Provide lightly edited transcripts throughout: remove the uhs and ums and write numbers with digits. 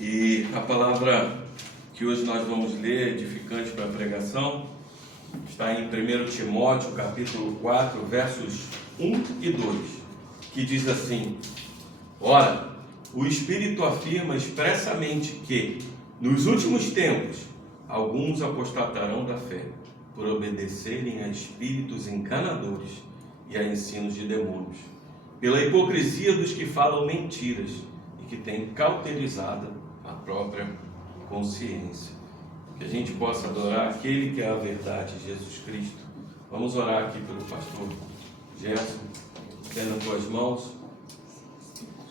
E a palavra que hoje nós vamos ler, edificante para a pregação, está em 1 Timóteo, capítulo 4, versos 1 e 2, que diz assim: Ora, o Espírito afirma expressamente que, nos últimos tempos, alguns apostatarão da fé, por obedecerem a espíritos enganadores e a ensinos de demônios, pela hipocrisia dos que falam mentiras e que têm cauterizado a própria consciência. Que a gente possa adorar aquele que é a verdade, Jesus Cristo. Vamos orar aqui pelo pastor Gerson. Tendo nas tuas mãos.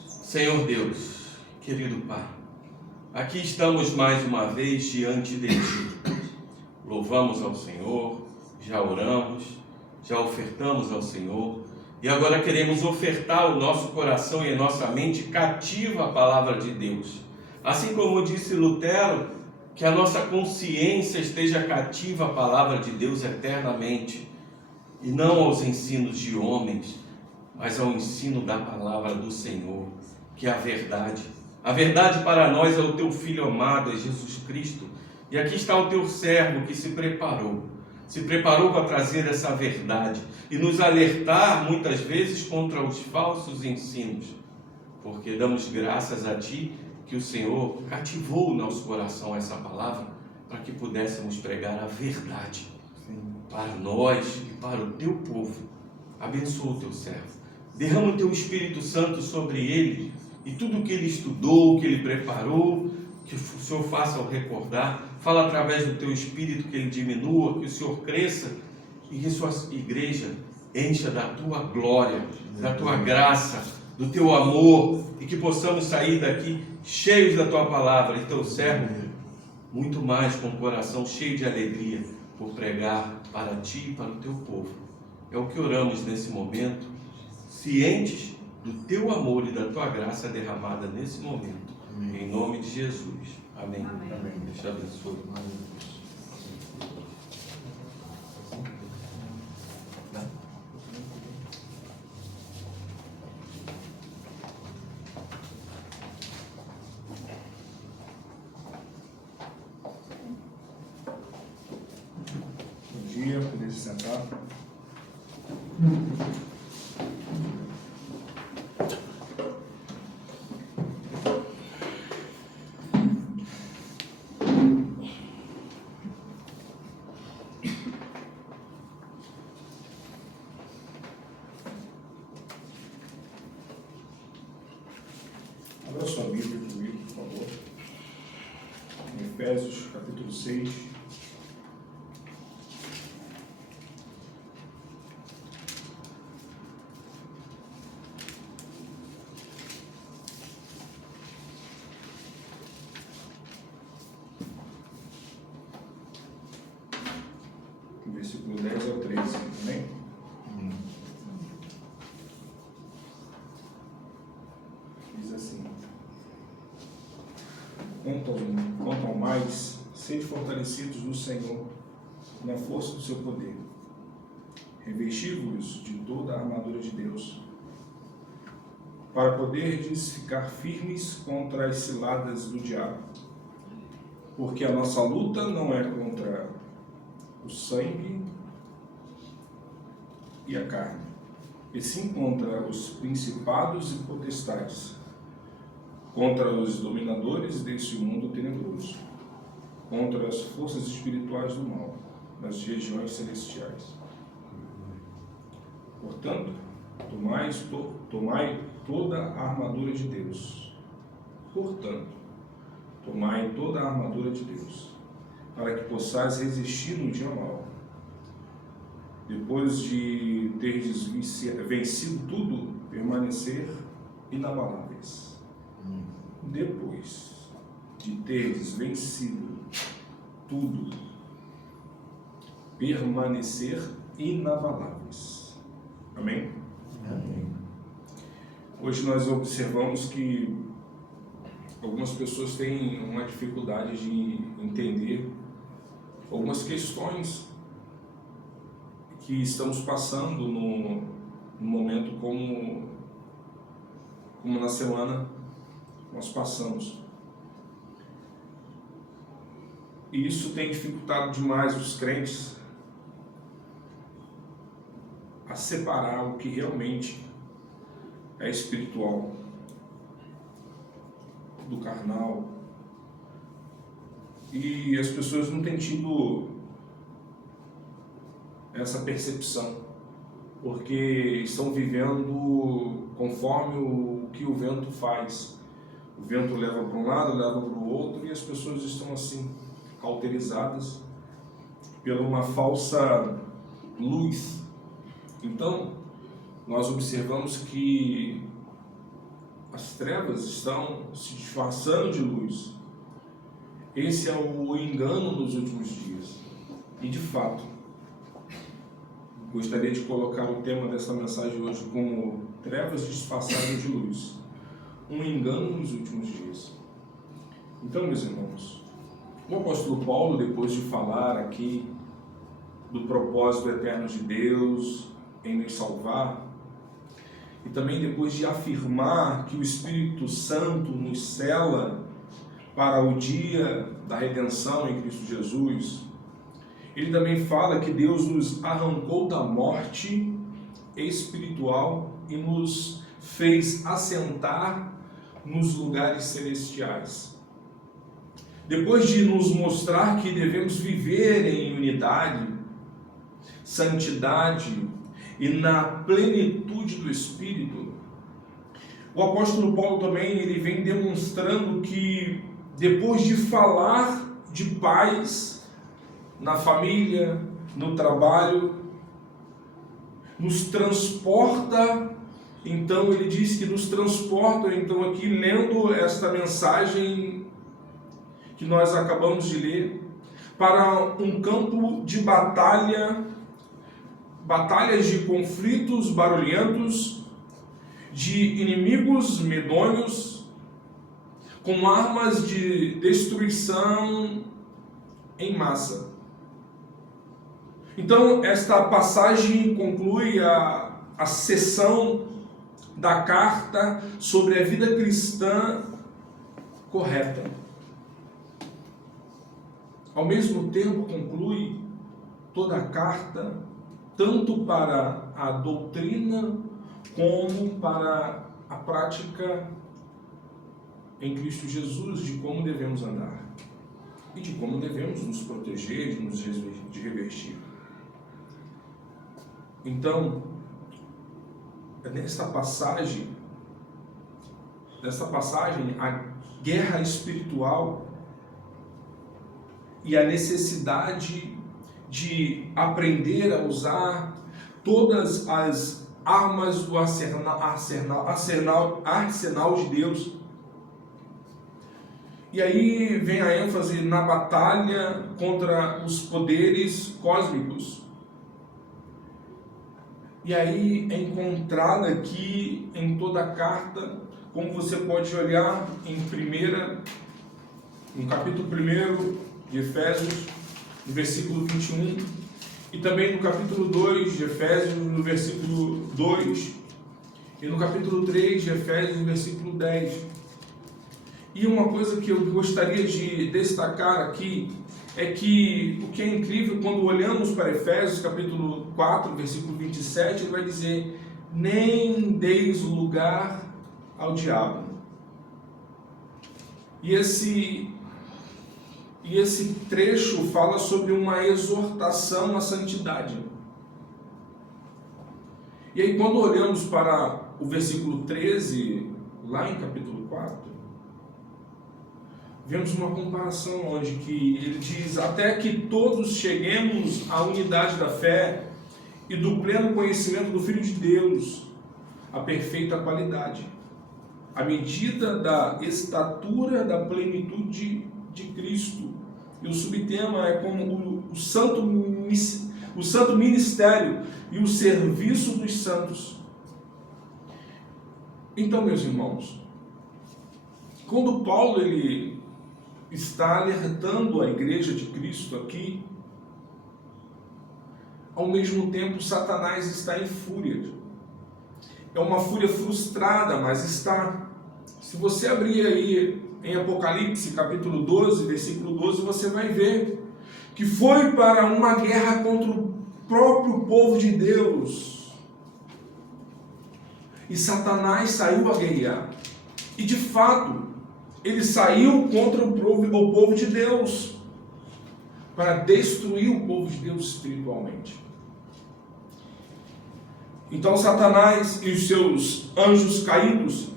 Senhor Deus, querido Pai, aqui estamos mais uma vez diante de Ti. Louvamos ao Senhor, já oramos, já ofertamos ao Senhor, e agora queremos ofertar o nosso coração e a nossa mente cativa à palavra de Deus. Assim como disse Lutero, que a nossa consciência esteja cativa à palavra de Deus eternamente, e não aos ensinos de homens, mas ao ensino da palavra do Senhor, que é a verdade. A verdade para nós é o Teu Filho amado, é Jesus Cristo. E aqui está o Teu servo que se preparou para trazer essa verdade e nos alertar muitas vezes contra os falsos ensinos, porque damos graças a Ti que o Senhor cativou o nosso coração essa palavra para que pudéssemos pregar a verdade para nós e para o Teu povo. Abençoa o Teu servo, derrama o Teu Espírito Santo sobre ele e tudo o que ele estudou, o que ele preparou, que o Senhor faça ao recordar. Fala através do Teu Espírito, que ele diminua, que o Senhor cresça e que sua igreja encha da Tua glória, da Tua graça, do Teu amor, e que possamos sair daqui cheios da Tua palavra, e Teu servo muito mais com o coração cheio de alegria por pregar para Ti e para o Teu povo. É o que oramos nesse momento, cientes do Teu amor e da Tua graça derramada nesse momento. Amém. Em nome de Jesus. Amém. Amém. Amém. Deus te abençoe. Bom dia, poder se sentar. Abra sua Bíblia comigo, por favor. Em Efésios, capítulo 6. Versículo 10 ao 13, amém? Diz assim: Quanto ao mais, sede fortalecidos no Senhor, na força do seu poder. Revesti-vos de toda a armadura de Deus, para poderdes ficar firmes contra as ciladas do diabo. Porque a nossa luta não é contra o sangue e a carne, e sim contra os principados e potestades, contra os dominadores desse mundo tenebroso, contra as forças espirituais do mal, nas regiões celestiais. Portanto, tomai toda a armadura de Deus. Tomai toda a armadura de Deus, para que possais resistir no dia mau. Depois de teres vencido tudo, permanecer inabaláveis. Depois de teres vencido tudo, permanecer inabaláveis. Amém? Amém. Hoje nós observamos que algumas pessoas têm uma dificuldade de entender algumas questões que estamos passando num momento como na semana nós passamos. E isso tem dificultado demais os crentes a separar o que realmente é espiritual do carnal. E as pessoas não têm tido essa percepção, porque estão vivendo conforme o que o vento faz. O vento leva para um lado, leva para o outro, e as pessoas estão assim, cauterizadas pela uma falsa luz. Então, nós observamos que as trevas estão se disfarçando de luz. Esse é o engano nos últimos dias. E de fato, gostaria de colocar o tema dessa mensagem hoje como trevas disfarçadas de luz. Um engano nos últimos dias. Então, meus irmãos, o apóstolo Paulo, depois de falar aqui do propósito eterno de Deus em nos salvar, e também depois de afirmar que o Espírito Santo nos sela para o dia da redenção em Cristo Jesus, ele também fala que Deus nos arrancou da morte espiritual e nos fez assentar nos lugares celestiais. Depois de nos mostrar que devemos viver em unidade, santidade e na plenitude do Espírito, o apóstolo Paulo também ele vem demonstrando que depois de falar de paz na família, no trabalho, nos transporta, então ele diz que nos transporta, então aqui lendo esta mensagem que nós acabamos de ler, para um campo de batalha, batalhas de conflitos barulhentos, de inimigos medonhos, com armas de destruição em massa. Então, esta passagem conclui a seção da carta sobre a vida cristã correta. Ao mesmo tempo, conclui toda a carta, tanto para a doutrina como para a prática em Cristo Jesus, de como devemos andar e de como devemos nos proteger, de nos revertir. Então, nessa passagem, a guerra espiritual e a necessidade de aprender a usar todas as armas do arsenal de Deus. E aí vem a ênfase na batalha contra os poderes cósmicos. E aí é encontrada aqui em toda a carta, como você pode olhar no capítulo 1 de Efésios, no versículo 21, e também no capítulo 2 de Efésios, no versículo 2, e no capítulo 3 de Efésios, no versículo 10. E uma coisa que eu gostaria de destacar aqui é que o que é incrível, quando olhamos para Efésios, capítulo 4, versículo 27, ele vai dizer: nem deis lugar ao diabo. E esse trecho fala sobre uma exortação à santidade. E aí, quando olhamos para o versículo 13, lá em capítulo 4, vemos uma comparação onde que ele diz: até que todos cheguemos à unidade da fé e do pleno conhecimento do Filho de Deus, a perfeita qualidade, à medida da estatura da plenitude de Cristo. E o subtema é como o santo ministério e o serviço dos santos. Então, meus irmãos, quando Paulo ele está alertando a igreja de Cristo aqui, ao mesmo tempo Satanás está em fúria. É uma fúria frustrada, mas está. Se você abrir aí em Apocalipse, capítulo 12, versículo 12, você vai ver que foi para uma guerra contra o próprio povo de Deus. E Satanás saiu a guerrear. E de fato, ele saiu contra o povo de Deus, para destruir o povo de Deus espiritualmente. Então Satanás e os seus anjos caídos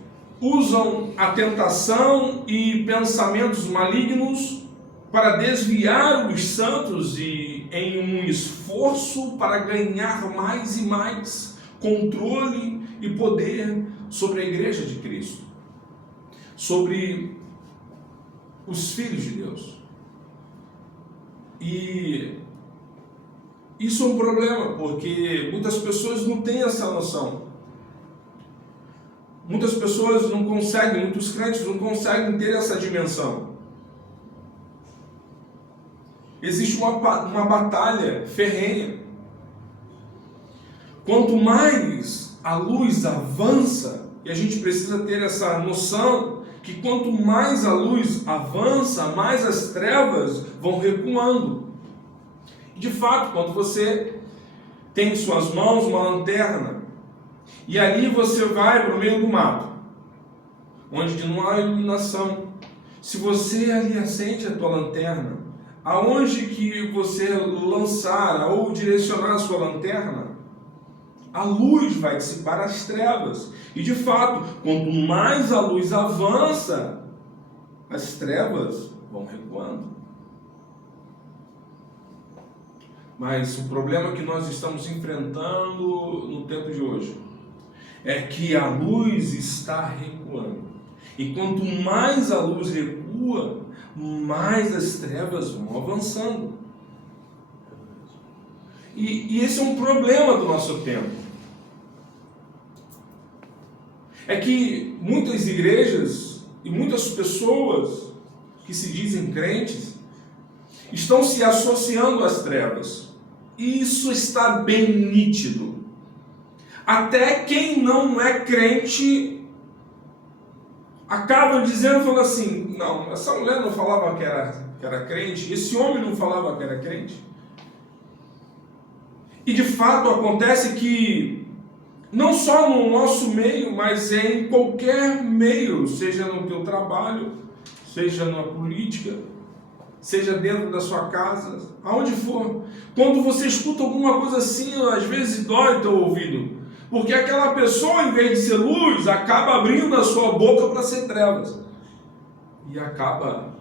usam a tentação e pensamentos malignos para desviar os santos e em um esforço para ganhar mais e mais controle e poder sobre a igreja de Cristo, sobre os filhos de Deus. E isso é um problema, porque muitas pessoas não têm essa noção. Muitas pessoas não conseguem, muitos crentes não conseguem ter essa dimensão. Existe uma batalha ferrenha. Quanto mais a luz avança, e a gente precisa ter essa noção, que quanto mais a luz avança, mais as trevas vão recuando. De fato, quando você tem em suas mãos uma lanterna, e ali você vai para o meio do mato, onde não há iluminação, se você ali acende a tua lanterna, aonde que você lançar ou direcionar a sua lanterna, a luz vai dissipar as trevas. E de fato, quanto mais a luz avança, as trevas vão recuando. Mas o problema que nós estamos enfrentando no tempo de hoje é que a luz está recuando. E quanto mais a luz recua, mais as trevas vão avançando. E esse é um problema do nosso tempo. É que muitas igrejas e muitas pessoas que se dizem crentes estão se associando às trevas. E isso está bem nítido. Até quem não é crente acaba dizendo, falando assim, não, essa mulher não falava que era crente, esse homem não falava que era crente. E de fato acontece que, não só no nosso meio, mas em qualquer meio, seja no teu trabalho, seja na política, seja dentro da sua casa, aonde for, quando você escuta alguma coisa assim, às vezes dói o teu ouvido, porque aquela pessoa, em vez de ser luz, acaba abrindo a sua boca para ser trevas, e acaba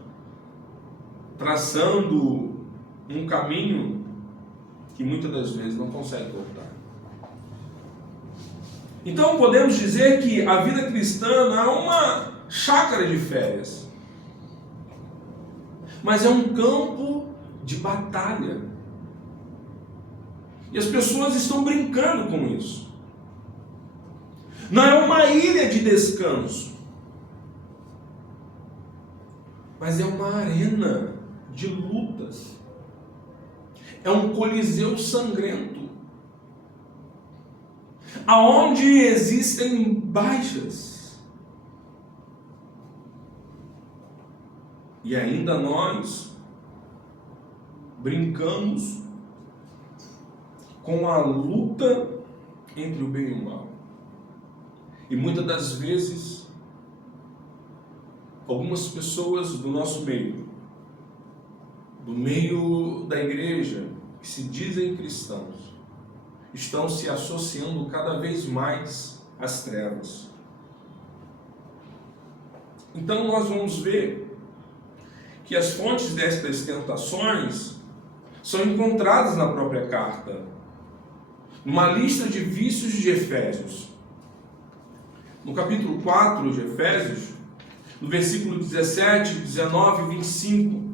traçando um caminho que muitas das vezes não consegue voltar. Então podemos dizer que a vida cristã não é uma chácara de férias, mas é um campo de batalha. E as pessoas estão brincando com isso. Não é uma ilha de descanso, mas é uma arena de lutas. É um coliseu sangrento, aonde existem baixas. E ainda nós brincamos com a luta entre o bem e o mal. E muitas das vezes, algumas pessoas do nosso meio, do meio da igreja, que se dizem cristãos, estão se associando cada vez mais às trevas. Então nós vamos ver que as fontes destas tentações são encontradas na própria carta, numa lista de vícios de Efésios. No capítulo 4 de Efésios, no versículo 17, 19, 25,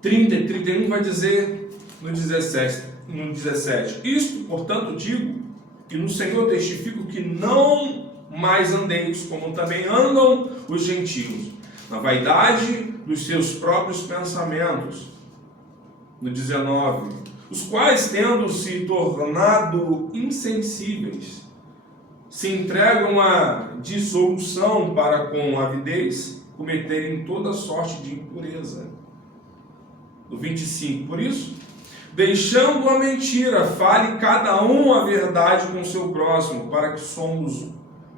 30 e 31, vai dizer no 17: Isto, portanto, digo, que no Senhor testifico que não mais andeis como também andam os gentios, na vaidade dos seus próprios pensamentos. No 19: os quais, tendo se tornado insensíveis, se entregam à dissolução para com avidez cometerem toda sorte de impureza. No 25, por isso, deixando a mentira, fale cada um a verdade com o seu próximo,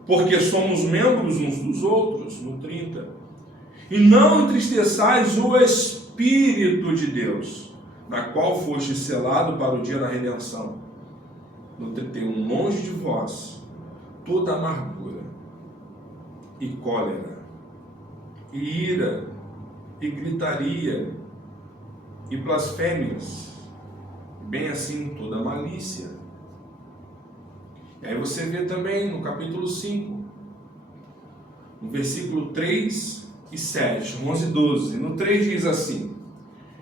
porque somos membros uns dos outros. No 30, e não entristeçais o Espírito de Deus, na qual foste selado para o dia da redenção. No 31, longe de vós toda amargura, e cólera, e ira, e gritaria, e blasfêmias, bem assim toda malícia. E aí você vê também no capítulo 5, no versículo 3 e 7, 11 e 12. No 3 diz assim: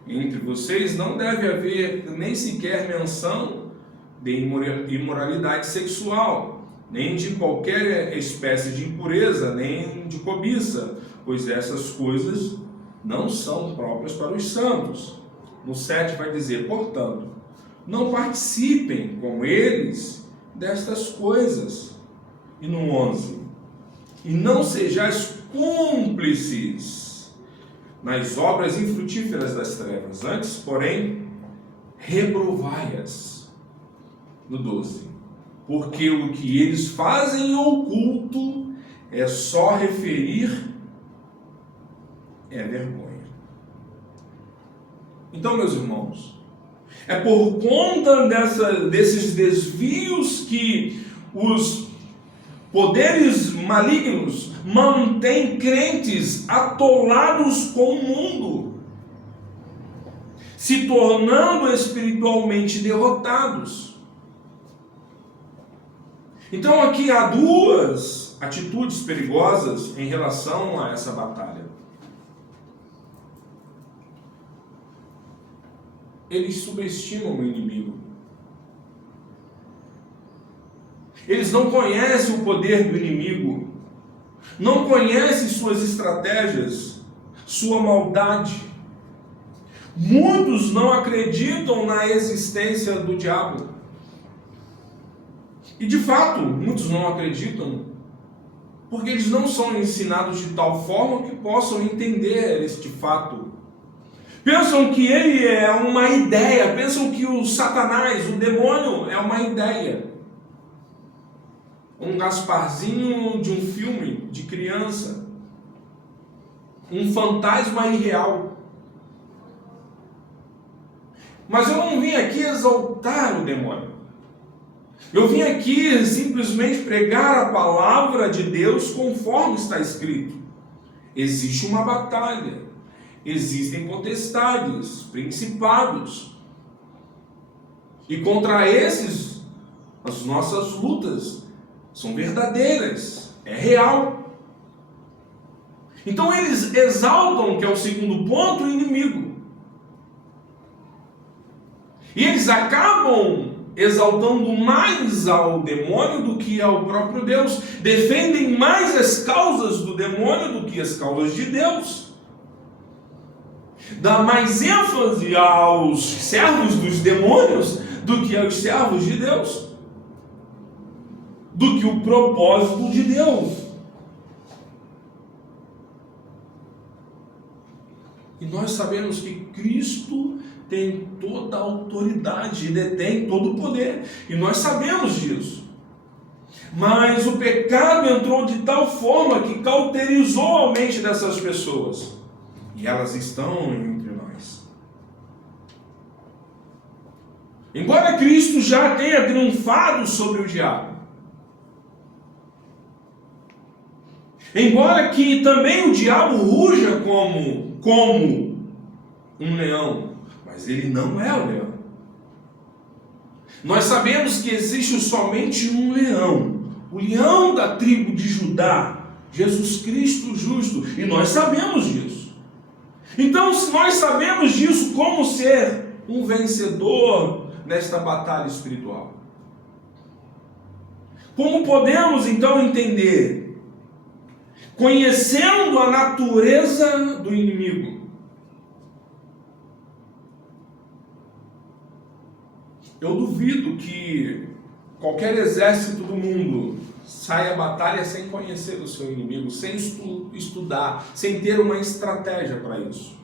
entre vocês não deve haver nem sequer menção de imoralidade sexual, nem de qualquer espécie de impureza, nem de cobiça, pois essas coisas não são próprias para os santos. No 7 vai dizer, portanto, não participem com eles destas coisas. E no 11, e não sejais cúmplices nas obras infrutíferas das trevas, antes, porém, reprovai-as. No 12, porque o que eles fazem em oculto é só referir vergonha. Então, meus irmãos, é por conta desses desvios que os poderes malignos mantêm crentes atolados com o mundo, se tornando espiritualmente derrotados. Então aqui há duas atitudes perigosas em relação a essa batalha. Eles subestimam o inimigo. Eles não conhecem o poder do inimigo, não conhecem suas estratégias, sua maldade. Muitos não acreditam na existência do diabo. E de fato, muitos não acreditam, porque eles não são ensinados de tal forma que possam entender este fato. Pensam que ele é uma ideia, pensam que o Satanás, o demônio, é uma ideia. Um Gasparzinho de um filme de criança, um fantasma irreal. Mas eu não vim aqui exaltar o demônio. Eu vim aqui simplesmente pregar a palavra de Deus conforme está escrito. Existe uma batalha, existem potestades, principados, e contra esses as nossas lutas são verdadeiras, é real. Então eles exaltam, que é o segundo ponto, o inimigo. E eles acabam exaltando mais ao demônio do que ao próprio Deus. Defendem mais as causas do demônio do que as causas de Deus. Dá mais ênfase aos servos dos demônios do que aos servos de Deus, do que o propósito de Deus. E nós sabemos que Cristo tem toda a autoridade e detém todo o poder, e nós sabemos disso. Mas o pecado entrou de tal forma que cauterizou a mente dessas pessoas, e elas estão entre nós. Embora Cristo já tenha triunfado sobre o diabo, embora que também o diabo ruja como um leão, mas ele não é o leão. Nós sabemos que existe somente um leão, o leão da tribo de Judá, Jesus Cristo justo, e nós sabemos disso. Então, se nós sabemos disso, como ser um vencedor nesta batalha espiritual? Como podemos então entender? Conhecendo a natureza do inimigo. Eu duvido que qualquer exército do mundo sai à batalha sem conhecer o seu inimigo, sem estudar, sem ter uma estratégia para isso.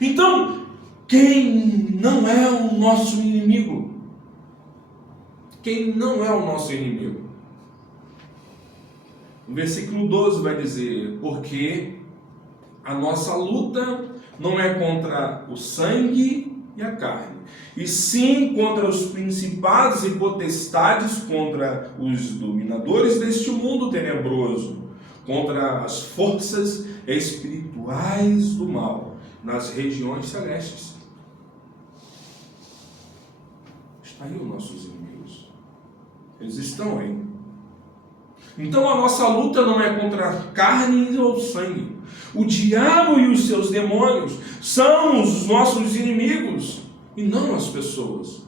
Então, quem não é o nosso inimigo? Quem não é o nosso inimigo? O versículo 12 vai dizer: porque a nossa luta não é contra o sangue e a carne, e sim contra os principados e potestades, contra os dominadores deste mundo tenebroso, contra as forças espirituais do mal nas regiões celestes. Está aí os nossos inimigos. Eles estão aí. Então a nossa luta não é contra a carne ou sangue. O diabo e os seus demônios são os nossos inimigos e não as pessoas.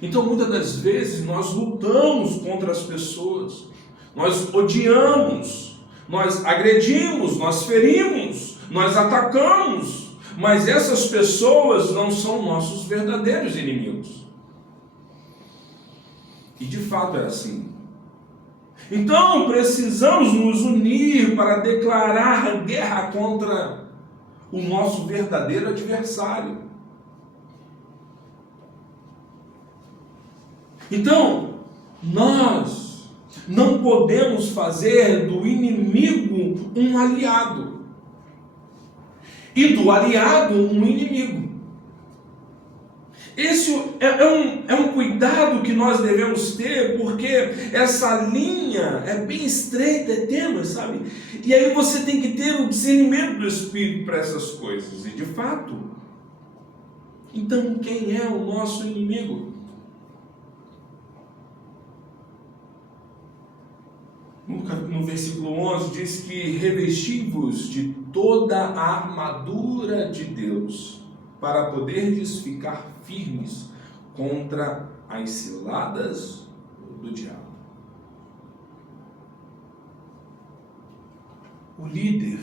Então muitas das vezes nós lutamos contra as pessoas, nós odiamos, nós agredimos, nós ferimos, nós atacamos, mas essas pessoas não são nossos verdadeiros inimigos. E de fato é assim. Então precisamos nos unir para declarar guerra contra o nosso verdadeiro adversário. Então, nós não podemos fazer do inimigo um aliado e do aliado um inimigo. Esse é um cuidado que nós devemos ter, porque essa linha é bem estreita, é tênue, sabe? E aí você tem que ter o discernimento do Espírito para essas coisas. E de fato, então quem é o nosso inimigo? No versículo 11 diz que revesti-vos de toda a armadura de Deus, para poderdes ficar firmes contra as ciladas do diabo. O líder,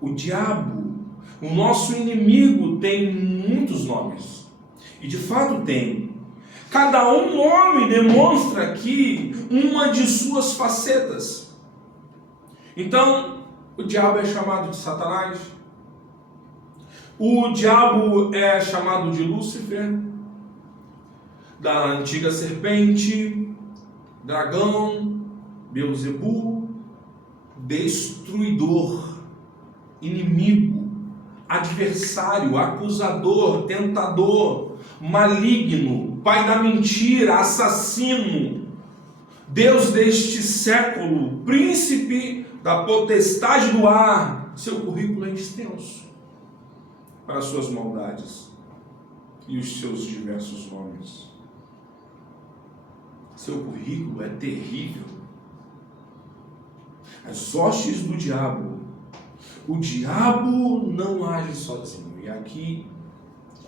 o diabo, o nosso inimigo tem muitos nomes. E de fato tem. Cada um nome demonstra aqui uma de suas facetas. Então, o diabo é chamado de Satanás. O diabo é chamado de Lúcifer, da antiga serpente, dragão, Beelzebu, destruidor, inimigo, adversário, acusador, tentador, maligno, pai da mentira, assassino, Deus deste século, príncipe da potestade do ar. Seu currículo é extenso para as suas maldades e os seus diversos nomes. Seu currículo é terrível. As hostes do diabo. O diabo não age sozinho. E aqui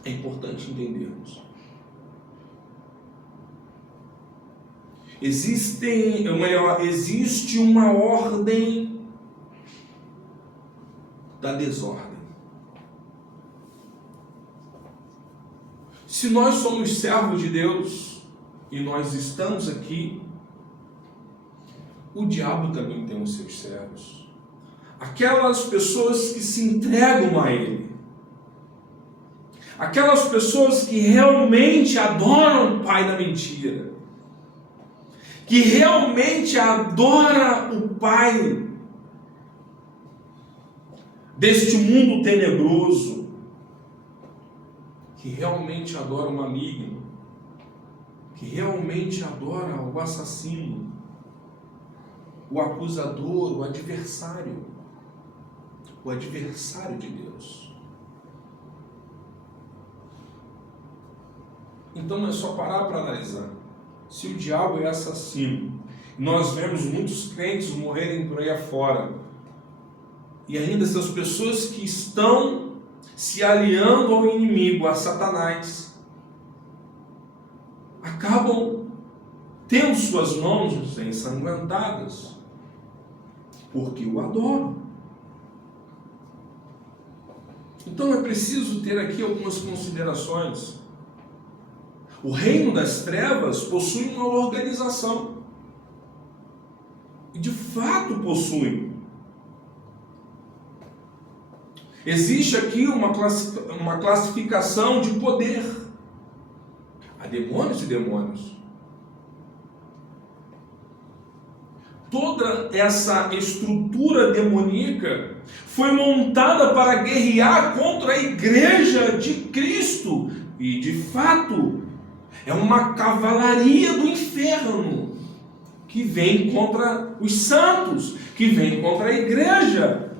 é importante entendermos. Existe uma ordem da desordem. Se nós somos servos de Deus e nós estamos aqui, o diabo também tem os seus servos. Aquelas pessoas que se entregam a ele. Aquelas pessoas que realmente adoram o pai da mentira. Que realmente adora o pai deste mundo tenebroso. Que realmente adora o maligno. Que realmente adora o assassino. O acusador, o adversário. O adversário de Deus. Então não é só parar para analisar. Se o diabo é assassino, nós vemos muitos crentes morrerem por aí afora, e ainda essas pessoas que estão se aliando ao inimigo, a Satanás, acabam tendo suas mãos ensanguentadas, porque o adoram. Então é preciso ter aqui algumas considerações. O reino das trevas possui uma organização. E de fato possui. Existe aqui uma classificação de poder. Há demônios e demônios. Toda essa estrutura demoníaca foi montada para guerrear contra a igreja de Cristo. E de fato, é uma cavalaria do inferno que vem contra os santos, que vem contra a igreja.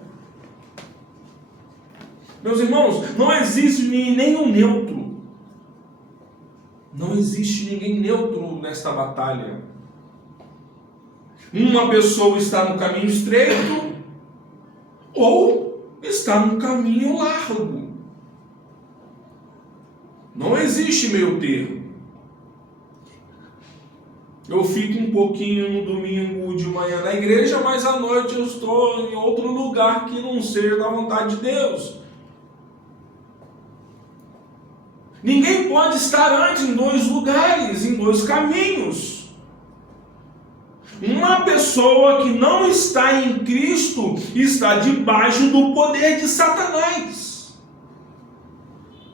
Meus irmãos, não existe nenhum neutro. Não existe ninguém neutro nesta batalha. Uma pessoa está no caminho estreito ou está no caminho largo. Não existe meio termo. Eu fico um pouquinho no domingo de manhã na igreja, mas à noite eu estou em outro lugar que não seja da vontade de Deus. Ninguém pode estar antes em dois lugares, em dois caminhos. Uma pessoa que não está em Cristo está debaixo do poder de Satanás.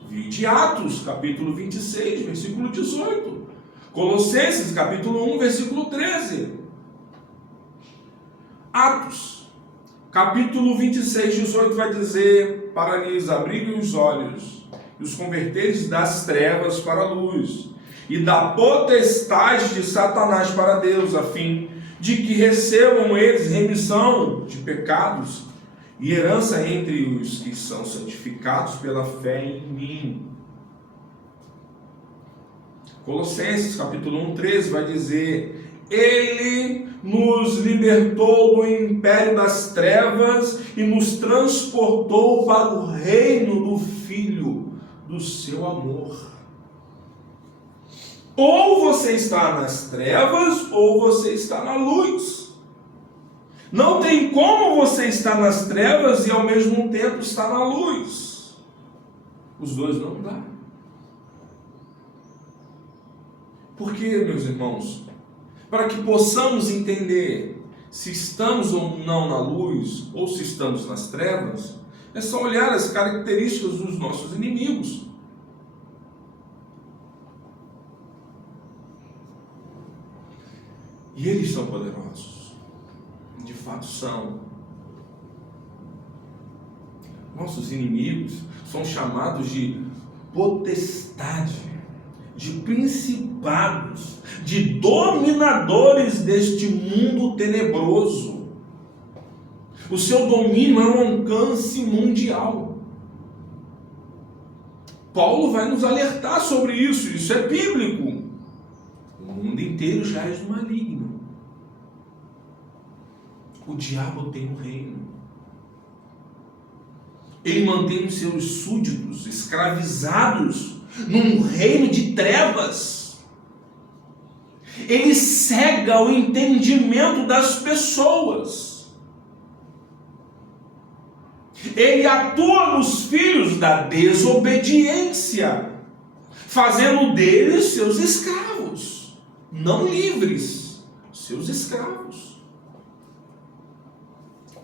Vide Atos, capítulo 26, versículo 18. Colossenses, capítulo 1, versículo 13. Atos, capítulo 26, 18 vai dizer: para lhes abrirem os olhos e os converteres das trevas para a luz, e da potestade de Satanás para Deus, a fim de que recebam eles remissão de pecados e herança entre os que são santificados pela fé em mim. Colossenses, capítulo 1, 13, vai dizer: Ele nos libertou do império das trevas e nos transportou para o reino do Filho do seu amor. Ou você está nas trevas, ou você está na luz. Não tem como você estar nas trevas e ao mesmo tempo estar na luz. Os dois não dá. Por quê, meus irmãos? Para que possamos entender se estamos ou não na luz, ou se estamos nas trevas, é só olhar as características dos nossos inimigos. E eles são poderosos. De fato são. Nossos inimigos são chamados de potestade, de principados, de dominadores deste mundo tenebroso. O seu domínio é um alcance mundial. Paulo vai nos alertar sobre isso. Isso é bíblico. O mundo inteiro jaz do maligno. O diabo tem um reino. Ele mantém os seus súditos escravizados num reino de trevas. Ele cega o entendimento das pessoas. Ele atua nos filhos da desobediência, fazendo deles seus escravos, não livres, seus escravos.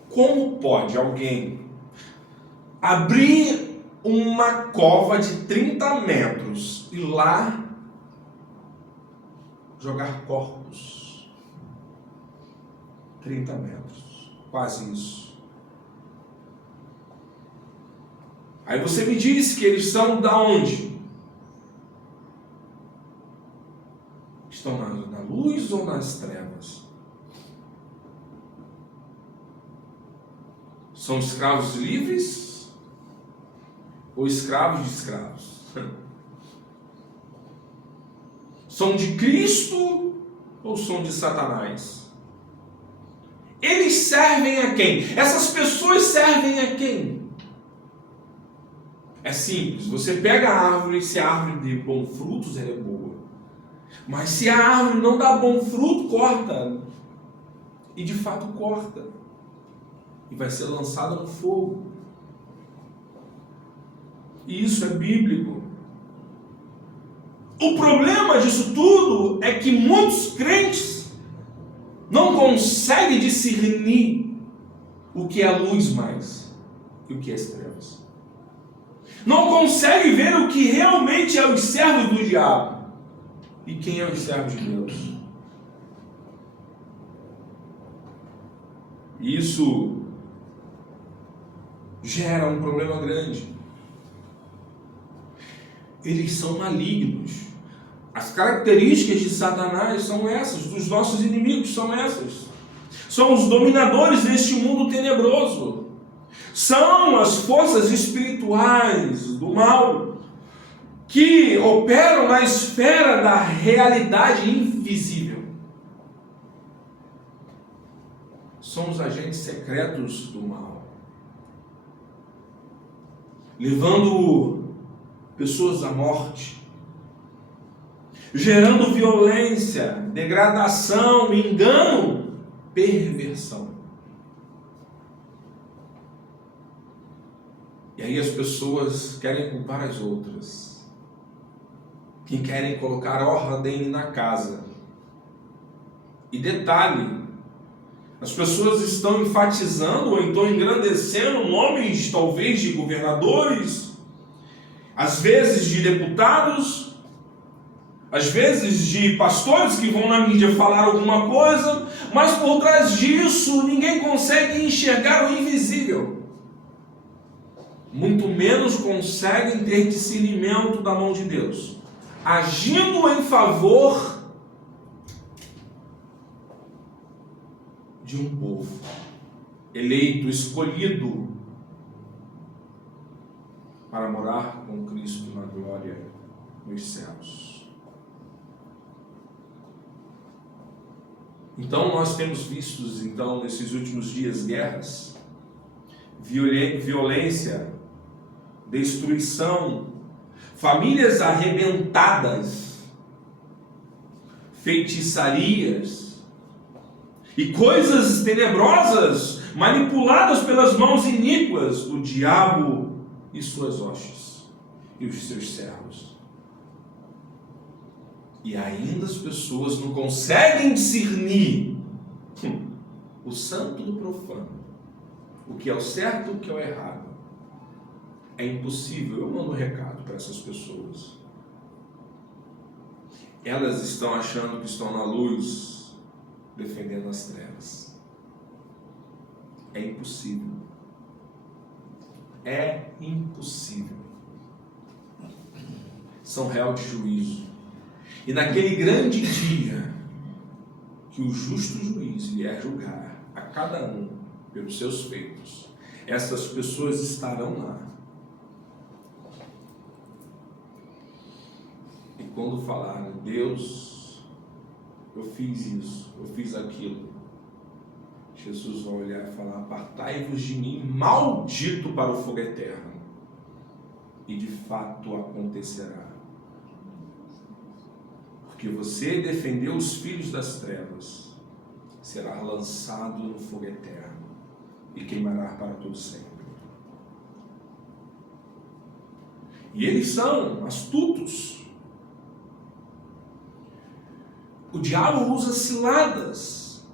Como pode alguém abrir uma cova de 30 metros e lá jogar corpos? 30 metros, quase isso. Aí você me diz que eles são da onde? Estão na luz ou nas trevas? São escravos livres ou escravos de escravos? São de Cristo ou são de Satanás? Eles servem a quem? Essas pessoas servem a quem? É simples, você pega a árvore, se a árvore der bons frutos, ela é boa. Mas se a árvore não dá bom fruto, corta. E de fato corta. E vai ser lançada no fogo. E isso é bíblico. O problema disso tudo é que muitos crentes não conseguem discernir o que é luz mais e o que é as trevas. Não conseguem ver o que realmente é os servos do diabo e quem é os servos de Deus. Isso gera um problema grande. Eles são malignos. As características de Satanás são essas, dos nossos inimigos são essas. São os dominadores deste mundo tenebroso. São as forças espirituais do mal que operam na esfera da realidade invisível. São os agentes secretos do mal, levando pessoas à morte, gerando violência, degradação, engano, perversão. E aí as pessoas querem culpar as outras, que querem colocar ordem na casa. E detalhe, as pessoas estão enfatizando ou então engrandecendo nomes, talvez, de governadores, às vezes de deputados, às vezes de pastores que vão na mídia falar alguma coisa, mas por trás disso ninguém consegue enxergar o invisível. Muito menos conseguem ter discernimento da mão de Deus, agindo em favor de um povo eleito, escolhido para morar com Cristo na glória nos céus. Então nós temos visto, nesses últimos dias, guerras, violência, destruição, famílias arrebentadas, feitiçarias e coisas tenebrosas manipuladas pelas mãos iníquas do diabo e suas hostes e os seus servos. E ainda as pessoas não conseguem discernir o santo do profano, o que é o certo e o que é o errado. É impossível. Eu mando um recado para essas pessoas. Elas estão achando que estão na luz, defendendo as trevas. É impossível. É impossível. São réu de juízo. E naquele grande dia que o justo juiz vier julgar a cada um pelos seus feitos, essas pessoas estarão lá. E quando falarem, Deus, eu fiz isso, eu fiz aquilo, Jesus vai olhar e falar, apartai-vos de mim, maldito, para o fogo eterno. E de fato acontecerá. Porque você defendeu os filhos das trevas, será lançado no fogo eterno e queimará para todo sempre. E eles são astutos. O diabo usa ciladas,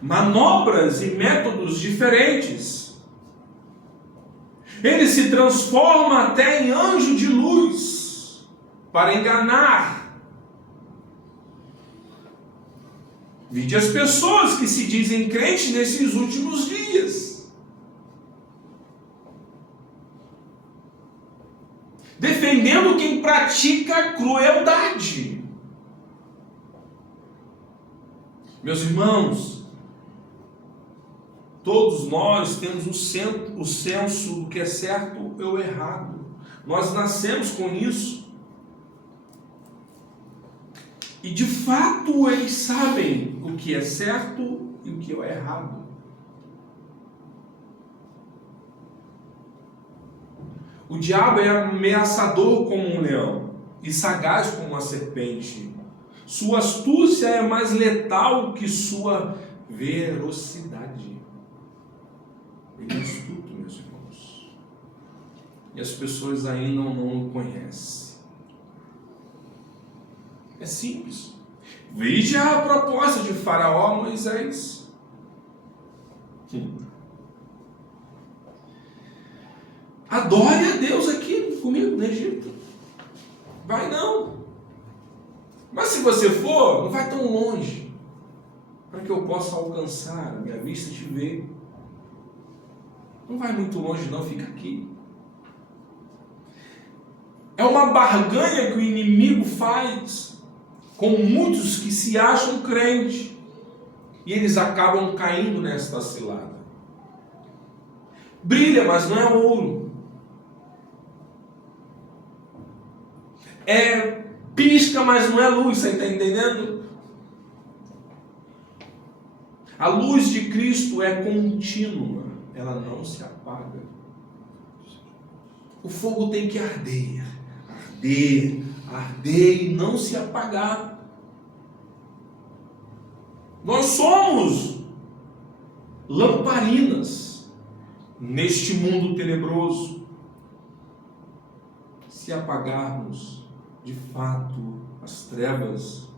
manobras e métodos diferentes. Ele se transforma até em anjo de luz para enganar. Vide as pessoas que se dizem crentes nesses últimos dias, defendendo quem pratica crueldade. Meus irmãos, todos nós temos o senso do que é certo ou errado. Nós nascemos com isso. E de fato eles sabem o que é certo e o que é errado. O diabo é ameaçador como um leão e sagaz como uma serpente. Sua astúcia é mais letal que sua velocidade. Ele é astuto, meus irmãos. e as pessoas ainda não o conhecem. É simples. Veja a proposta de Faraó a Moisés. Adore a Deus aqui comigo no Egito. Vai não. Mas se você for, não vai tão longe, para que eu possa alcançar a minha vista te ver. Não vai muito longe não, fica aqui. É uma barganha que o inimigo faz com muitos que se acham crentes, e eles acabam caindo nesta cilada. Brilha, mas não é ouro. Pisca, mas não é luz, você está entendendo? A luz de Cristo é contínua, ela não se apaga. O fogo tem que arder, arder, arder e não se apagar. Nós somos lamparinas neste mundo tenebroso. Se apagarmos, de fato, as trevas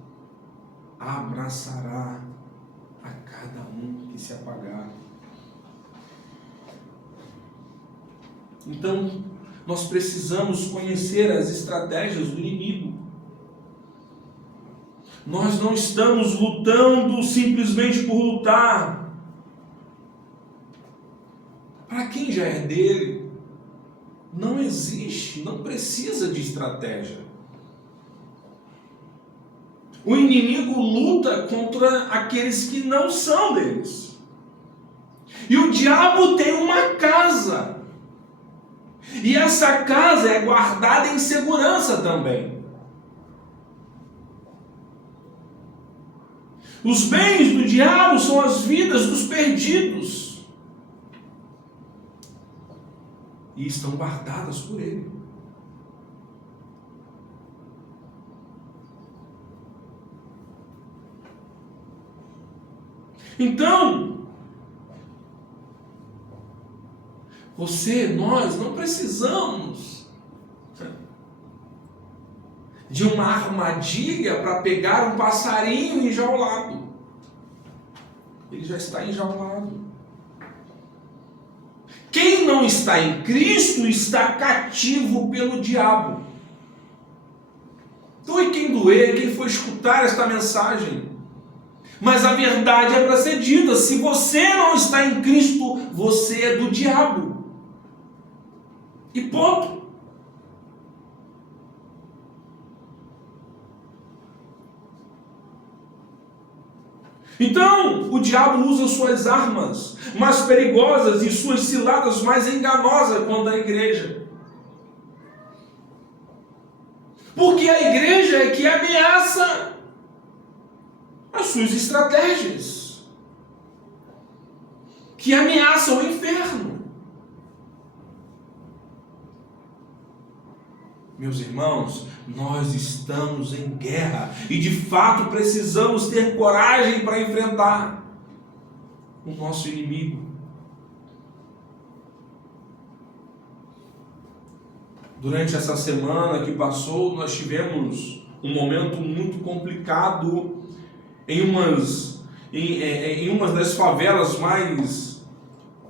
abraçará a cada um que se apagar. Então, nós precisamos conhecer as estratégias do inimigo. Nós não estamos lutando simplesmente por lutar. Para quem já é dele, não existe, não precisa de estratégia. O inimigo luta contra aqueles que não são deles. E o diabo tem uma casa. E essa casa é guardada em segurança também. Os bens do diabo são as vidas dos perdidos. E estão guardadas por ele. Então, nós não precisamos de uma armadilha para pegar um passarinho enjaulado. Ele já está enjaulado. Quem não está em Cristo está cativo pelo diabo. Doe quem doer, quem for escutar esta mensagem. Mas a verdade é para ser dita: se você não está em Cristo, você é do diabo. E ponto. Então, o diabo usa suas armas mais perigosas e suas ciladas mais enganosas contra a igreja. Porque a igreja é que ameaça as suas estratégias, que ameaçam o inferno. Meus irmãos, nós estamos em guerra e de fato precisamos ter coragem para enfrentar o nosso inimigo. Durante essa semana que passou, nós tivemos um momento muito complicado em umas das favelas mais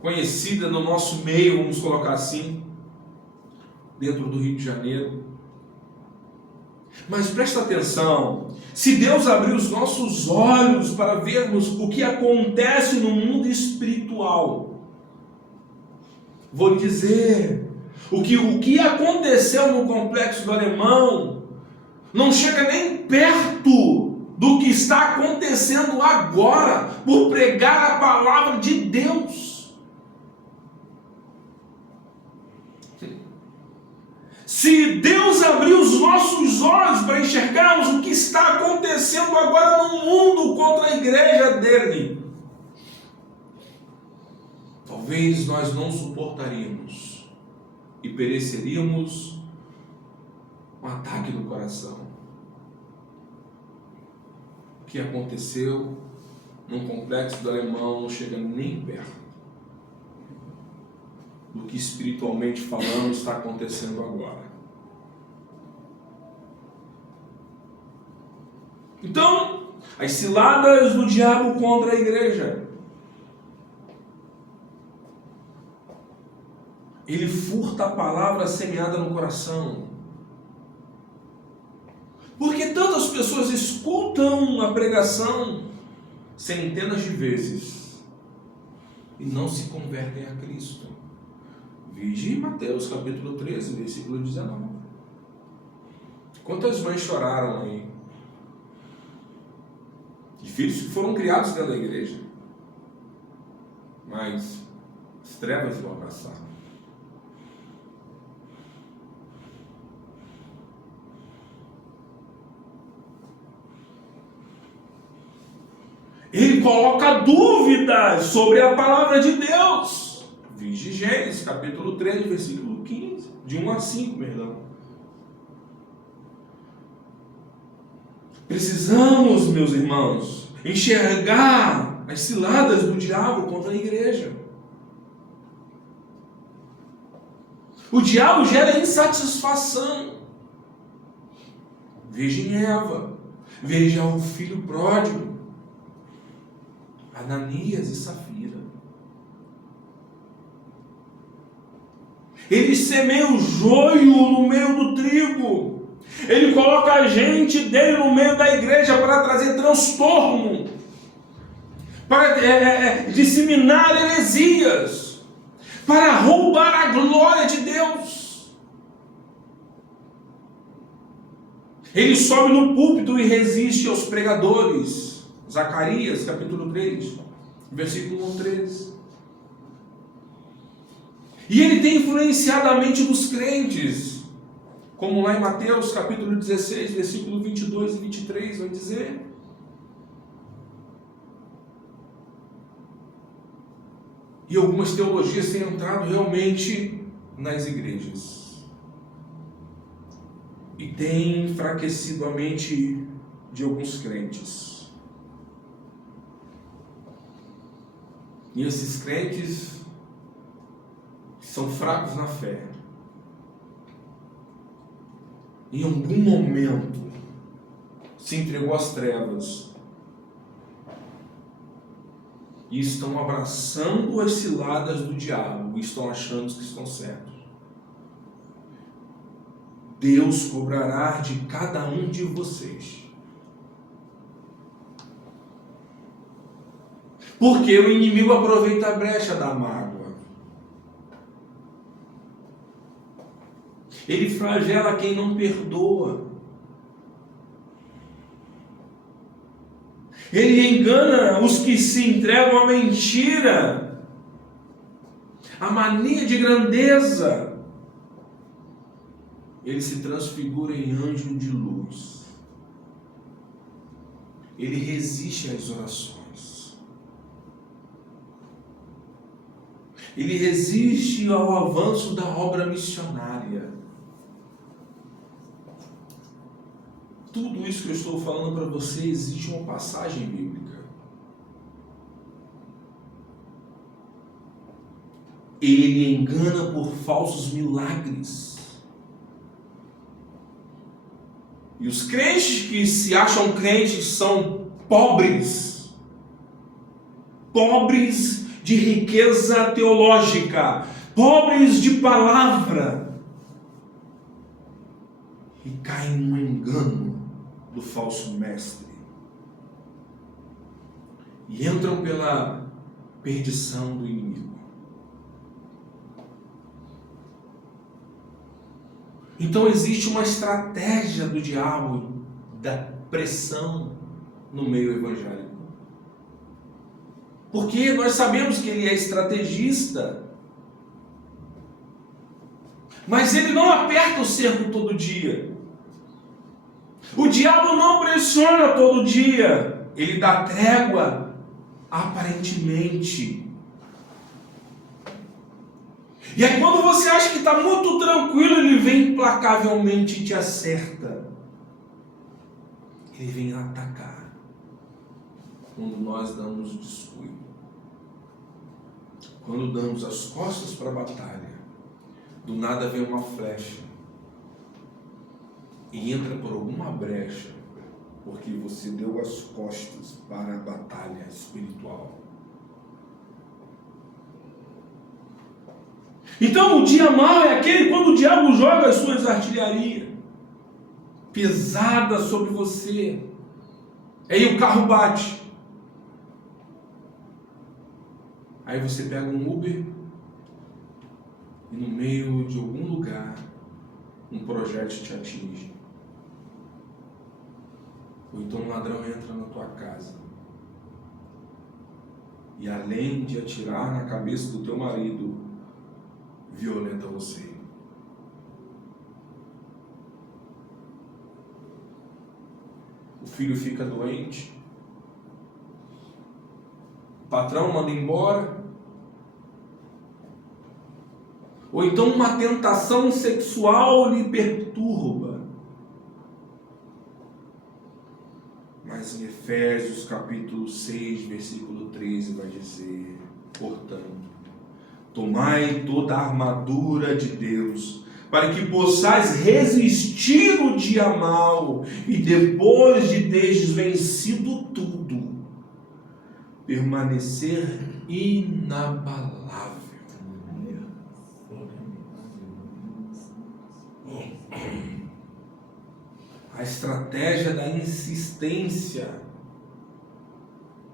conhecidas no nosso meio, vamos colocar assim, dentro do Rio de Janeiro. Mas presta atenção, se Deus abrir os nossos olhos para vermos o que acontece no mundo espiritual, vou lhe dizer, o que aconteceu no Complexo do Alemão não chega nem perto do que está acontecendo agora por pregar a palavra de Deus. Se Deus abrir os nossos olhos para enxergarmos o que está acontecendo agora no mundo contra a igreja dele, talvez nós não suportaríamos e pereceríamos um ataque do coração. O que aconteceu no Complexo do Alemão não chega nem perto. do que espiritualmente falando está acontecendo agora. Então, as ciladas do diabo contra a igreja. Ele furta a palavra semeada no coração. Porque tantas pessoas escutam a pregação centenas de vezes e não se convertem a Cristo. Vide Mateus capítulo 13, versículo 19. Quantas mães choraram aí? De filhos que foram criados dentro da igreja, mas as trevas vão abraçar. Ele coloca dúvidas sobre a palavra de Deus. Vide Gênesis, capítulo 3, versículo 15, de 1 a 5, perdão. Precisamos, meus irmãos, enxergar as ciladas do diabo contra a igreja. O diabo gera insatisfação. Veja em Eva, veja o filho pródigo, Ananias e Safira. Ele semeia o joio no meio do trigo. Ele coloca a gente dele no meio da igreja para trazer transtorno, para disseminar heresias, para roubar a glória de Deus. Ele sobe no púlpito e resiste aos pregadores. Zacarias, capítulo 3, versículo 13. E ele tem influenciado a mente dos crentes, como lá em Mateus, capítulo 16, versículo 22 e 23, vai dizer. E algumas teologias têm entrado realmente nas igrejas e têm enfraquecido a mente de alguns crentes. E esses crentes são fracos na fé. Em algum momento se entregou às trevas e estão abraçando as ciladas do diabo e estão achando que estão certos. Deus cobrará de cada um de vocês. Porque o inimigo aproveita a brecha da mágoa. Ele flagela quem não perdoa. Ele engana os que se entregam à mentira, à mania de grandeza. Ele se transfigura em anjo de luz. Ele resiste às orações. Ele resiste ao avanço da obra missionária. Tudo isso que eu estou falando para você, existe uma passagem bíblica. Ele engana por falsos milagres. E os crentes que se acham crentes são pobres. Pobres de riqueza teológica, pobres de palavra, e caem no engano do falso mestre, e entram pela perdição do inimigo. Então existe uma estratégia do diabo da pressão no meio evangélico. Porque nós sabemos que ele é estrategista. Mas ele não aperta o cerco todo dia. O diabo não pressiona todo dia. Ele dá trégua, aparentemente. E aí quando você acha que está muito tranquilo, ele vem implacavelmente e te acerta. Ele vem atacar quando nós damos descuido. quando damos as costas para a batalha, do nada vem uma flecha e entra por alguma brecha, porque você deu as costas para a batalha espiritual. Então o dia mau é aquele quando o diabo joga as suas artilharias pesadas sobre você. Aí o carro bate. Aí você pega um Uber e no meio de algum lugar um projétil te atinge. Ou então um ladrão entra na tua casa e além de atirar na cabeça do teu marido, violenta você. O filho fica doente, o patrão manda embora, ou então uma tentação sexual lhe perturba. Mas em Efésios capítulo 6, versículo 13 vai dizer: portanto, tomai toda a armadura de Deus, para que possais resistir no dia mau, e depois de teres vencido tudo, permanecer inabalável. A estratégia da insistência,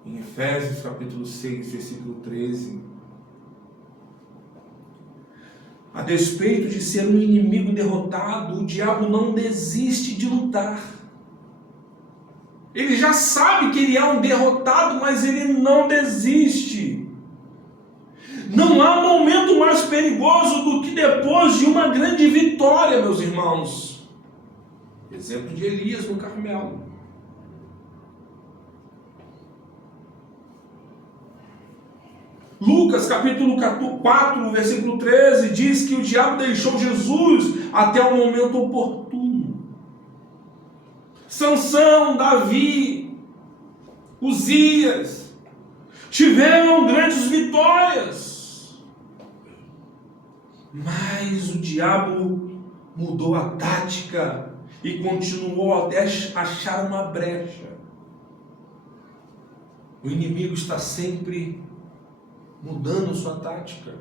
em Efésios capítulo 6, versículo 13, a despeito de ser um inimigo derrotado, o diabo não desiste de lutar. Ele já sabe que ele é um derrotado, mas ele não desiste. Não há momento mais perigoso do que depois de uma grande vitória, meus irmãos. Exemplo de Elias no Carmelo. Lucas capítulo 4, versículo 13, diz que o diabo deixou Jesus até o momento oportuno. Sansão, Davi, Uzias tiveram grandes vitórias, mas o diabo mudou a tática e continuou até achar uma brecha. O inimigo está sempre mudando sua tática.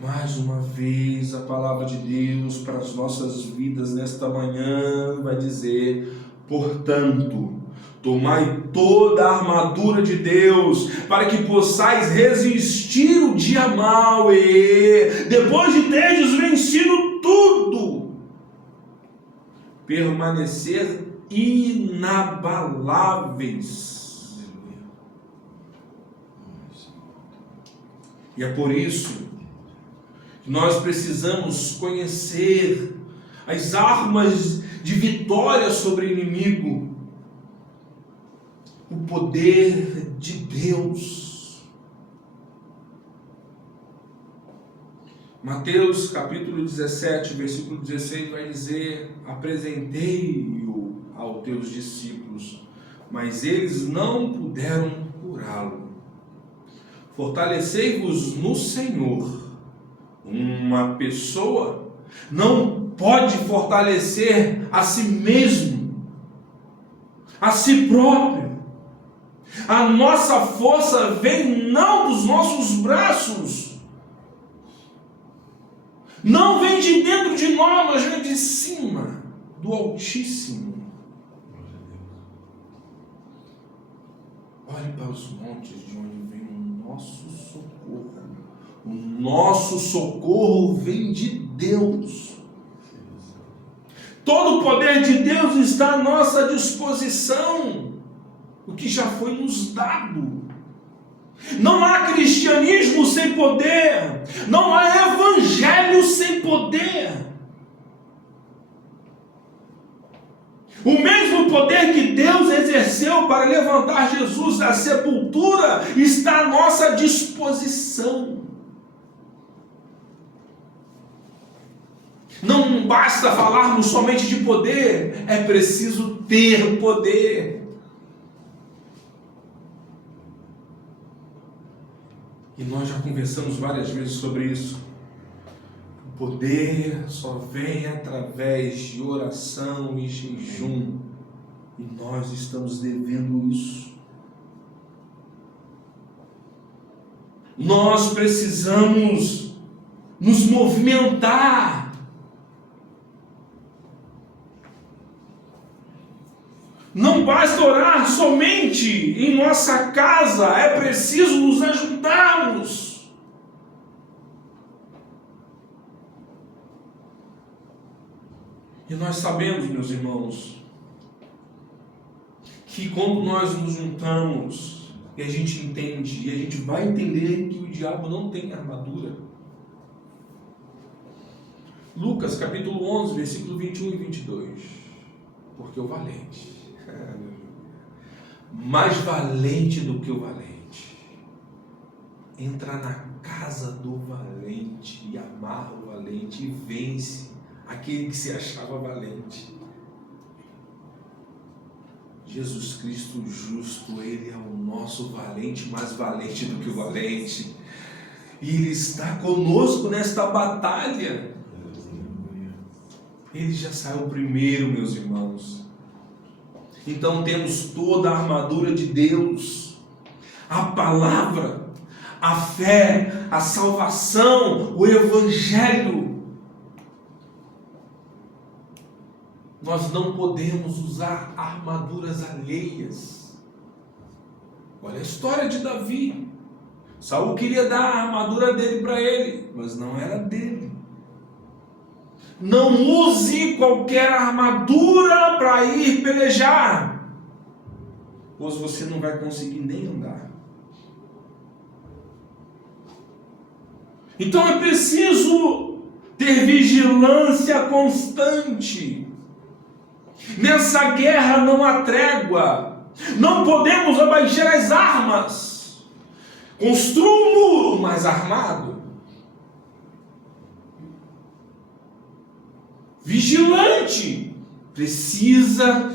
Mais uma vez, a palavra de Deus para as nossas vidas nesta manhã vai dizer: portanto, tomai toda a armadura de Deus, para que possais resistir o dia mau, e depois de teres vencido tudo, permanecer inabaláveis. E é por isso que nós precisamos conhecer as armas de vitória sobre o inimigo, o poder de Deus. Mateus capítulo 17, versículo 16 vai dizer: apresentei-o aos teus discípulos, mas eles não puderam curá-lo. Fortalecei-vos no Senhor. Uma pessoa não pode fortalecer a si mesmo, a si próprio. A nossa força vem não dos nossos braços, não vem de dentro de nós, mas vem de cima, do Altíssimo. Olhe para os montes de onde vem o nosso socorro. O nosso socorro vem de Deus. Todo o poder de Deus está à nossa disposição, o que já foi nos dado. Não há cristianismo sem poder, não há evangelho sem poder. O mesmo poder que Deus exerceu para levantar Jesus da sepultura está à nossa disposição. Não basta falarmos somente de poder, é preciso ter poder. E nós já conversamos várias vezes sobre isso. O poder só vem através de oração e jejum. E nós estamos devendo isso. Nós precisamos nos movimentar. Não basta orar somente em nossa casa, é preciso nos ajudarmos. E nós sabemos, meus irmãos, que quando nós nos juntamos e a gente entende, e a gente vai entender que o diabo não tem armadura. Lucas capítulo 11, versículo 21 e 22. Porque o valente, mais valente do que o valente, entra na casa do valente e amarra o valente e vence aquele que se achava valente. Jesus Cristo justo, Ele é o nosso valente, mais valente do que o valente. E Ele está conosco nesta batalha. Ele já saiu primeiro, meus irmãos. Então temos toda a armadura de Deus. A palavra, a fé, a salvação, o Evangelho. Nós não podemos usar armaduras alheias. Olha a história de Davi. Saul queria dar a armadura dele para ele, mas não era dele. Não use qualquer armadura para ir pelejar, pois você não vai conseguir nem andar. Então é preciso ter vigilância constante. Nessa guerra não há trégua. Não podemos abaixar as armas. Construa um muro mais armado. Vigilante. Precisa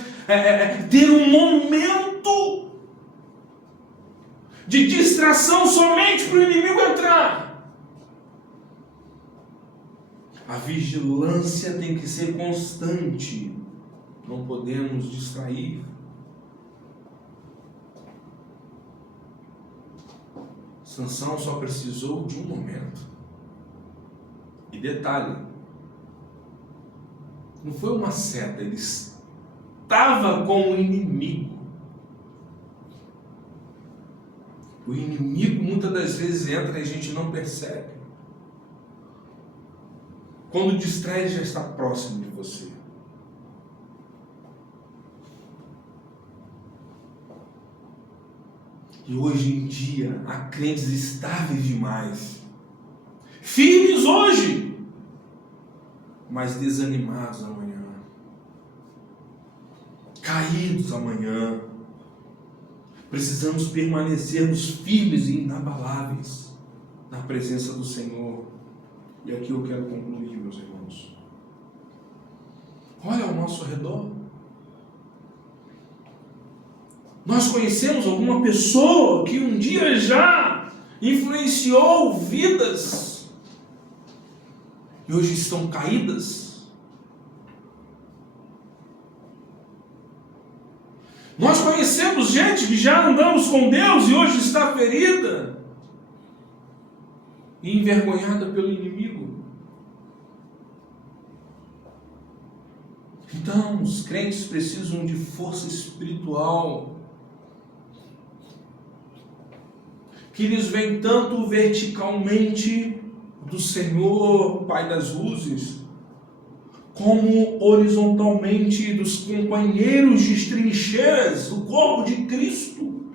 ter um momento de distração somente para o inimigo entrar. A vigilância tem que ser constante. Não podemos distrair. Sansão só precisou de um momento. E detalhe, não foi uma seta, ele estava com o inimigo. O inimigo muitas das vezes entra e a gente não percebe. Quando distrai, ele já está próximo de você. E hoje em dia, há crentes estáveis demais, firmes hoje, mas desanimados amanhã, caídos amanhã. Precisamos permanecermos firmes e inabaláveis na presença do Senhor. E aqui eu quero concluir, meus irmãos. Olha ao nosso redor. Nós conhecemos alguma pessoa que um dia já influenciou vidas e hoje estão caídas? Nós conhecemos gente que já andamos com Deus e hoje está ferida e envergonhada pelo inimigo. Então, os crentes precisam de força espiritual, que eles vêm tanto verticalmente do Senhor, Pai das luzes, como horizontalmente dos companheiros de trincheiras, do corpo de Cristo.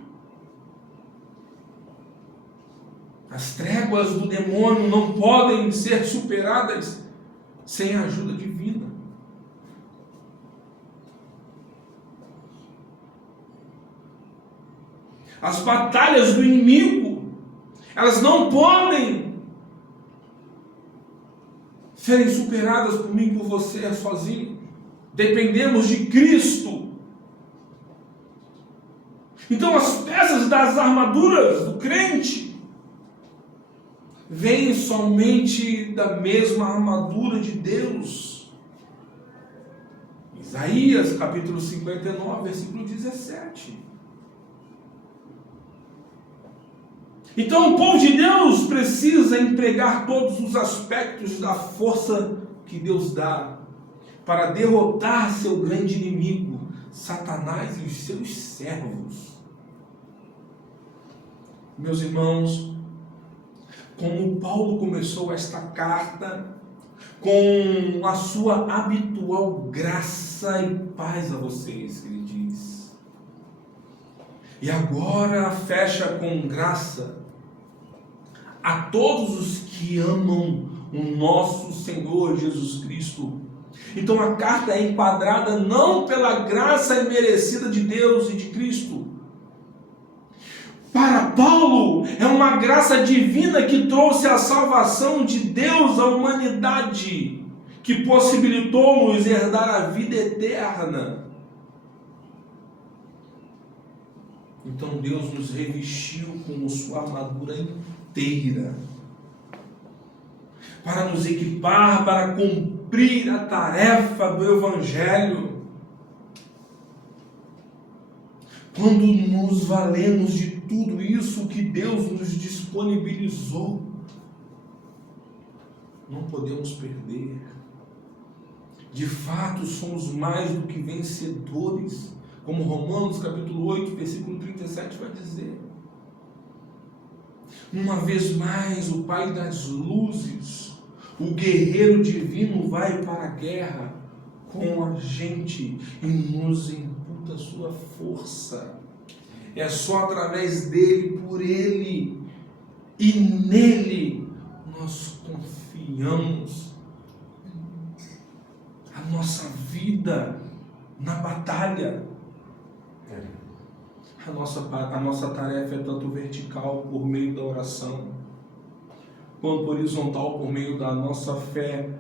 As tréguas do demônio não podem ser superadas sem a ajuda divina. As batalhas do inimigo, elas não podem serem superadas por mim e por você sozinho. Dependemos de Cristo. Então as peças das armaduras do crente vêm somente da mesma armadura de Deus. Isaías capítulo 59, versículo 17. Então o povo de Deus precisa empregar todos os aspectos da força que Deus dá para derrotar seu grande inimigo, Satanás e os seus servos. Meus irmãos, como Paulo começou esta carta com a sua habitual graça e paz a vocês, que ele diz. E agora fecha com graça a todos os que amam o nosso Senhor Jesus Cristo. Então a carta é enquadrada não pela graça imerecida de Deus e de Cristo. Para Paulo, é uma graça divina que trouxe a salvação de Deus à humanidade, que possibilitou-nos herdar a vida eterna. Então Deus nos revestiu com sua armadura inteira, para nos equipar, para cumprir a tarefa do Evangelho. Quando nos valemos de tudo isso que Deus nos disponibilizou, não podemos perder. De fato, somos mais do que vencedores, como Romanos capítulo 8, versículo 37 vai dizer. Uma vez mais, o Pai das luzes, o guerreiro divino, vai para a guerra com a gente e nos imputa sua força. É só através dele, por ele e nele nós confiamos a nossa vida na batalha. A nossa tarefa é tanto vertical por meio da oração, quanto horizontal por meio da nossa fé,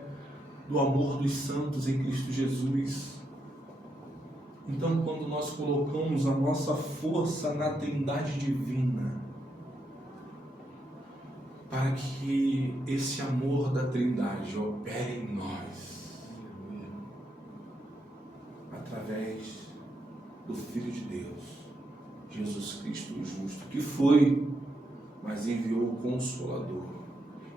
do amor dos santos em Cristo Jesus. Então, quando nós colocamos a nossa força na Trindade Divina, para que esse amor da Trindade opere em nós, através do Filho de Deus, Jesus Cristo o justo, que foi, mas enviou o Consolador.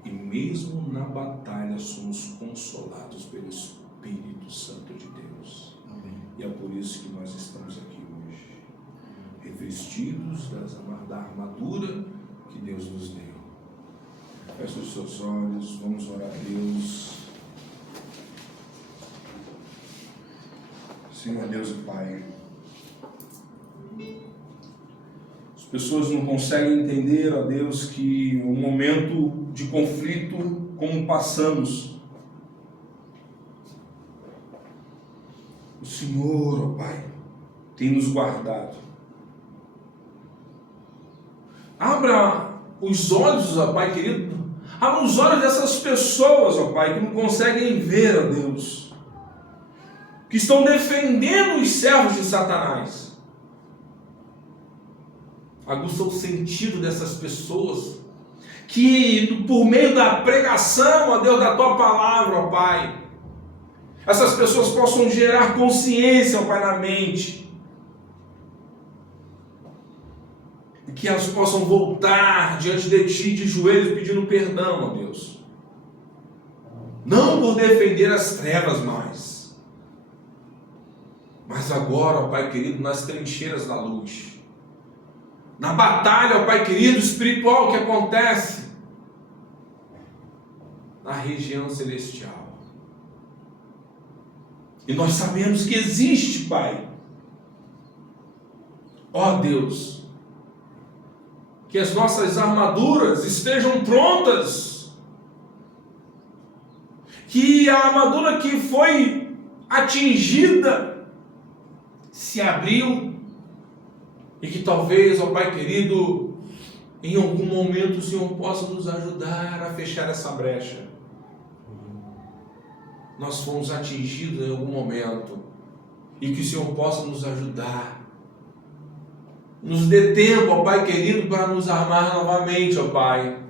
E mesmo na batalha somos consolados pelo Espírito Santo de Deus. Amém. E é por isso que nós estamos aqui hoje, revestidos da armadura que Deus nos deu. Feche os seus olhos, vamos orar a Deus. Senhor Deus e Pai, as pessoas não conseguem entender, ó Deus, que o momento de conflito, como passamos, o Senhor, ó Pai, tem nos guardado. Abra os olhos, ó Pai querido, abra os olhos dessas pessoas, ó Pai, que não conseguem ver, ó Deus, que estão defendendo os servos de Satanás. Aguça o sentido dessas pessoas, que por meio da pregação, ó Deus, da Tua Palavra, ó Pai, essas pessoas possam gerar consciência, ó Pai, na mente, e que elas possam voltar diante de Ti de joelhos pedindo perdão, ó Deus, não por defender as trevas mais, mas agora, ó Pai querido, nas trincheiras da luz, na batalha, ó Pai querido, espiritual que acontece na região celestial. E nós sabemos que existe, Pai, ó Deus, que as nossas armaduras estejam prontas, que a armadura que foi atingida se abriu, e que talvez, ó Pai querido, em algum momento o Senhor possa nos ajudar a fechar essa brecha. Nós fomos atingidos em algum momento, e que o Senhor possa nos ajudar. Nos dê tempo, ó Pai querido, para nos armar novamente, ó Pai.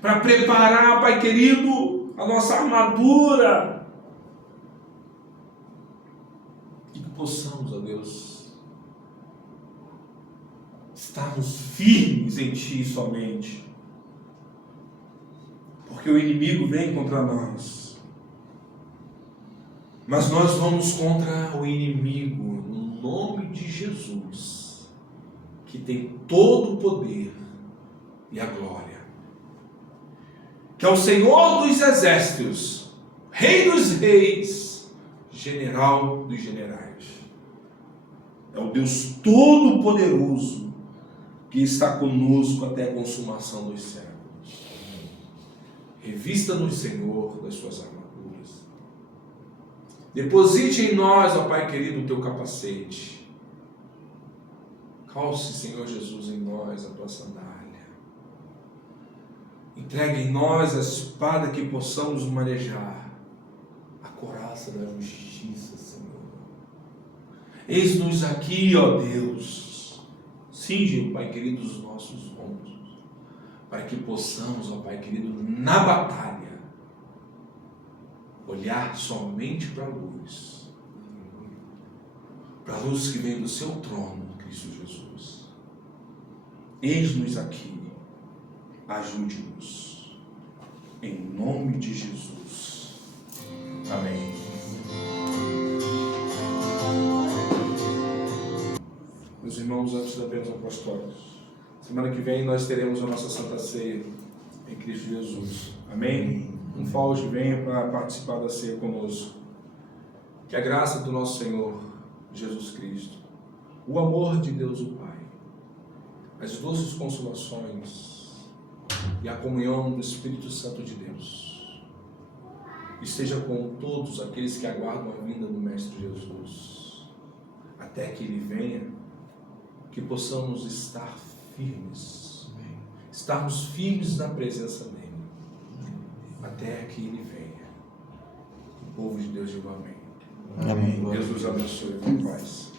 para preparar, Pai querido, a nossa armadura. E que possamos, ó Deus, estarmos firmes em Ti somente. Porque o inimigo vem contra nós. Mas nós vamos contra o inimigo no nome de Jesus, que tem todo o poder e a glória. Que é o Senhor dos exércitos, Rei dos reis, General dos generais. É o Deus Todo-Poderoso que está conosco até a consumação dos séculos. Revista-nos, Senhor, das suas armaduras. Deposite em nós, ó Pai querido, o teu capacete. Calce, Senhor Jesus, em nós a tua sandália. Entregue em nós a espada que possamos manejar, a couraça da justiça, Senhor. Eis-nos aqui, ó Deus. Cinge, Pai querido, os nossos ombros, para que possamos, ó Pai querido, na batalha, olhar somente para a luz que vem do seu trono, Cristo Jesus. Eis-nos aqui, ajude-nos, em nome de Jesus. Amém. Meus irmãos, antes da bênção apostólica, semana que vem nós teremos a nossa Santa Ceia em Cristo Jesus. Amém? Um Fausto venha para participar da ceia conosco. Que a graça do nosso Senhor Jesus Cristo, o amor de Deus o Pai, as doces consolações e a comunhão do Espírito Santo de Deus esteja com todos aqueles que aguardam a vinda do Mestre Jesus, até que Ele venha, que possamos estar firmes, estarmos firmes na presença dEle, até que Ele venha. O povo de Deus diga amém. Amém. Deus nos abençoe com paz.